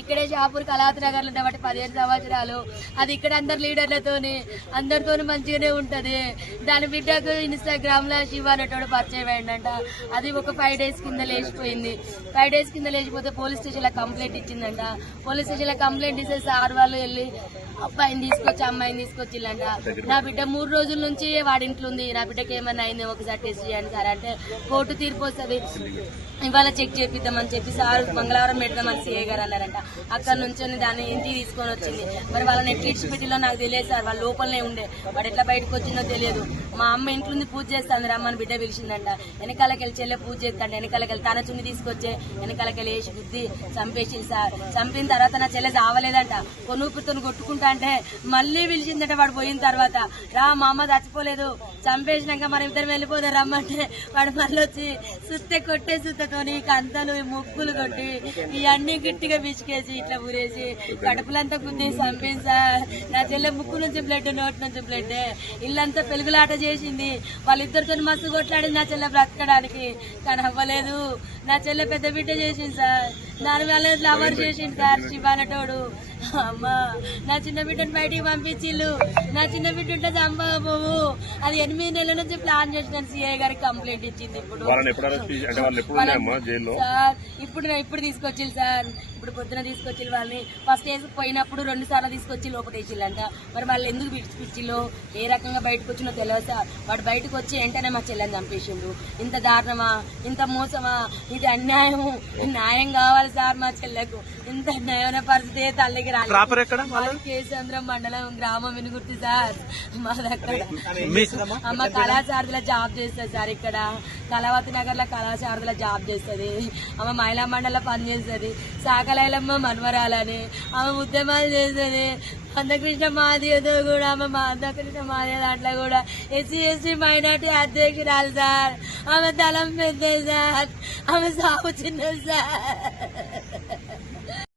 ఇక్కడే షాపూర్ కళావతి నగర్ లో ఉండబట్టి 15 సంవత్సరాలు. అది ఇక్కడ అందరు లీడర్లతోని అందరితోని మంచిగానే ఉంటది. దాని బిడ్డకు ఇన్స్టాగ్రామ్ లో శివ అనేటోడు పరిచయం అయిందంట. అది ఒక 5 days కింద లేచిపోయింది. 5 days కింద లేచిపోతే పోలీస్ స్టేషన్ లో కంప్లైంట్ ఇచ్చిందంట. పోలీస్ స్టేషన్ లో కంప్లైంట్ ఇస్తే సార్ వాళ్ళు వెళ్ళి అబ్బాయిని తీసుకొచ్చి అమ్మాయిని తీసుకొచ్చిల్లంట. నా బిడ్డ 3 రోజుల నుంచి వాడింట్లో ఉంది. నా బిడ్డకి ఏమన్నా అయింది ఒకసారి టెస్ట్ చేయండి సార్ అంటే కోర్టు తీర్పు వస్తుంది, ఇవాళ చెక్ చేపిద్దామని చెప్పి సార్ మంగళవారం పెడదామని సిఐ గారు అన్నారంట. అక్కడ నుంచి దాన్ని ఇంటికి తీసుకొని వచ్చింది. మరి వాళ్ళని ఎట్లీడ్స్ పెట్టిలో నాకు తెలియదు సార్, వాళ్ళ లోపలనే ఉండే. వాడు ఎట్లా బయటకు వచ్చిందో తెలియదు. మా అమ్మ ఇంట్లో పూజ చేస్తాను రమ్మని బిడ్డ పిలిచిందంట. వెనకాలకెళ్ళి చెల్లె పూజ చేస్తాంట. వెనకాలకెళ్ళి తన చున్ని తీసుకొచ్చే వెనకాలకెళ్ళి వేసి బుద్ధి చంపేసింది సార్. చంపిన తర్వాత నా చెల్లె చావలేదంట. కొనుక్కుతో కొట్టుకుంటా అంటే మళ్ళీ పిలిచిందంట. వాడు పోయిన తర్వాత రా మా అమ్మ చచ్చిపోలేదు, చంపేసినాక మనం ఇద్దరు వెళ్ళిపోదాం రమ్మంటే వాడు మళ్ళీ వచ్చి సుత్తే కొట్టే సుత్తతోని కంతలు ముక్కులు కొట్టి ఇవన్నీ గట్టిగా పిసికేసి ఇట్లా ఊరేసి కడుపులంతా గుద్ది చంపింది సార్. నా చెల్లె ముక్కు నుంచి బ్లడ్, నోటి నుంచి బ్లడ్, ఇల్లంతా పెలుగులాట చేసింది. వాళ్ళిద్దరితో మస్తు కొట్లాడింది నా చెల్లె బ్రతకడానికి, కానీ అవ్వలేదు. నా చెల్లె పెద్ద బిడ్డ చేసింది సార్. దాని వల్ల లవర్ చేసింది సార్ శివ అనేటోడు. అమ్మా నా చిన్న బిడ్డను బయటికి పంపించిల్లు. నా చిన్న బిడ్డ ఉంటే చంపకపోవు. అది 8 నెలల నుంచి ప్లాన్ చేసిన సిఐ గారికి కంప్లైంట్ ఇచ్చింది. ఇప్పుడు ఇప్పుడు తీసుకొచ్చిల్లు సార్. ఇప్పుడు పొద్దున తీసుకొచ్చి వాళ్ళని ఫస్ట్ వేసి పోయినప్పుడు 2 సార్లు తీసుకొచ్చి లోపటేసిల్లంట. మరి వాళ్ళు ఎందుకు పిచ్చిల్లో ఏ రకంగా బయటకు వచ్చినో తెలియదు సార్. వాడు బయటకు వచ్చి వెంటనే మా చెల్లెని చంపేసిండు. ఇంత దారుణమా, ఇంత మోసమా, ఇది అన్యాయము. న్యాయం కావాలి సార్ మా చెల్లెకు. ఇంత న్యాయమైన పరిస్థితి తల్లికి రాలేదు. కేసంద్రం మండలం గ్రామం వినుగుర్తి సార్. మా దగ్గర అమ్మ కళాశారదిలో జాబ్ చేస్తుంది సార్. ఇక్కడ కళావతి నగర్ లో కళాశారదిలో జాబ్ చేస్తుంది. ఆమె మహిళా మండలిలో పనిచేస్తుంది. సాకలైలమ్మ మన్వరాలని ఆమె ఉద్యమాలు చేస్తుంది. మందకృష్ణ మాదితో కూడా ఆమె మందకృష్ణ మాది దాంట్లో కూడా SC/ST మైనార్టీ అధ్యక్షురాలు సార్. ఆమె తలం పెద్దది సార్. ఆమె సాగు చిన్నది సార్.